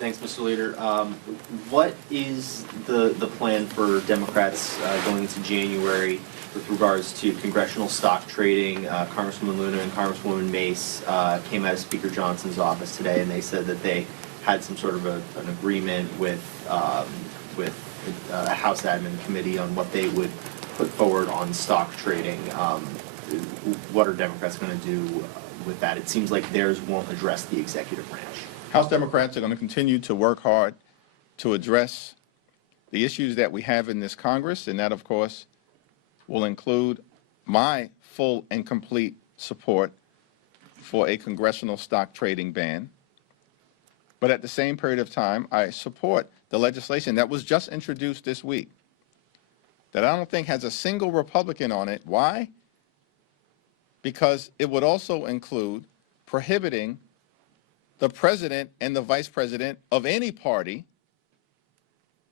Thanks, Mr. Leader. What is the plan for Democrats going into January with regards to congressional stock trading? Congresswoman Luna and Congresswoman Mace came out of Speaker Johnson's office today, and they said that they had some sort of an agreement with a House Admin Committee on what they would put forward on stock trading. What are Democrats going to do with that? It seems like theirs won't address the executive branch. House Democrats are going to continue to work hard to address the issues that we have in this Congress, and that, of course, will include my full and complete support for a congressional stock trading ban. But at the same period of time, I support the legislation that was just introduced this week that I don't think has a single Republican on it. Why? Because it would also include prohibiting the president and the vice president of any party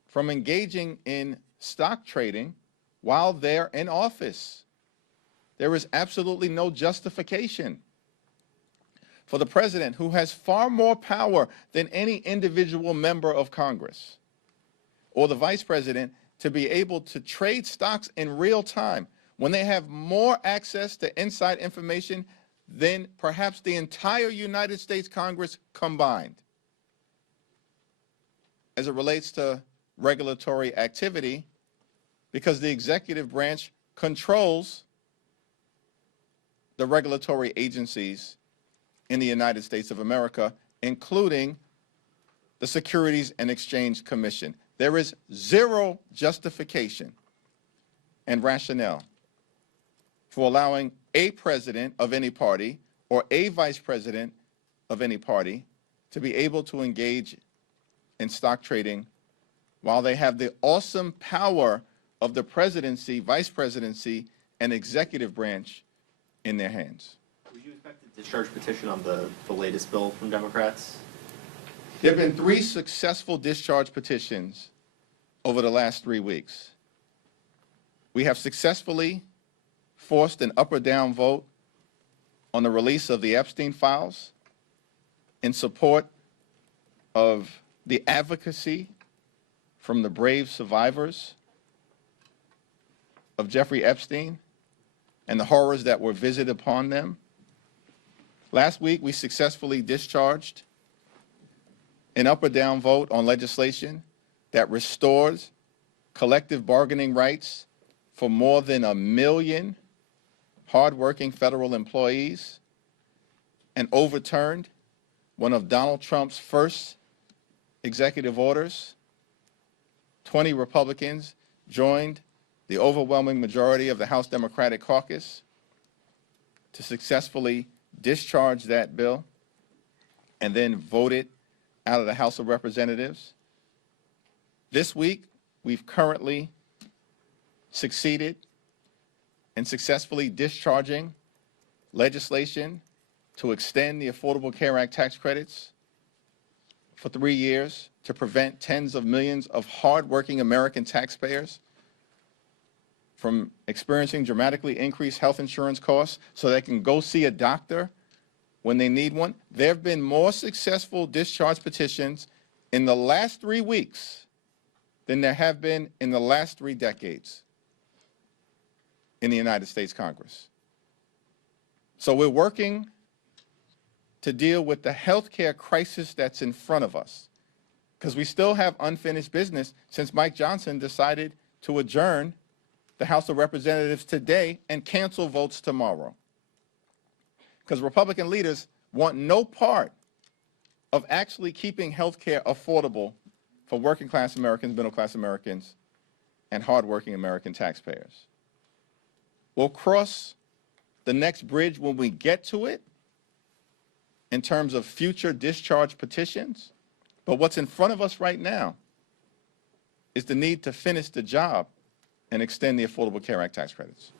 from engaging in stock trading while they're in office. There is absolutely no justification for the president, who has far more power than any individual member of Congress, or the vice president, to be able to trade stocks in real time when they have more access to inside information than perhaps the entire United States Congress combined as it relates to regulatory activity, because the executive branch controls the regulatory agencies in the United States of America, including the Securities and Exchange Commission. There is zero justification and rationale for allowing a president of any party or a vice president of any party to be able to engage in stock trading while they have the awesome power of the presidency, vice presidency, and executive branch in their hands. Would you expect a discharge petition on the latest bill from Democrats? There have been 3 successful discharge petitions over the last 3 weeks. We have successfully forced an up or down vote on the release of the Epstein files in support of the advocacy from the brave survivors of Jeffrey Epstein and the horrors that were visited upon them. Last week, we successfully discharged an up or down vote on legislation that restores collective bargaining rights for more than 1 million hardworking federal employees, and overturned one of Donald Trump's first executive orders. 20 Republicans joined the overwhelming majority of the House Democratic Caucus to successfully discharge that bill and then vote it out of the House of Representatives. This week, we've currently succeeded in successfully discharging legislation to extend the Affordable Care Act tax credits for 3 years to prevent tens of millions of hardworking American taxpayers from experiencing dramatically increased health insurance costs so they can go see a doctor when they need one. There have been more successful discharge petitions in the last 3 weeks than there have been in the last 3 decades in the United States Congress. So we're working to deal with the healthcare crisis that's in front of us, because we still have unfinished business since Mike Johnson decided to adjourn the House of Representatives today and cancel votes tomorrow. Because Republican leaders want no part of actually keeping health care affordable for working class Americans, middle class Americans, and hardworking American taxpayers. We'll cross the next bridge when we get to it in terms of future discharge petitions, but what's in front of us right now is the need to finish the job and extend the Affordable Care Act tax credits.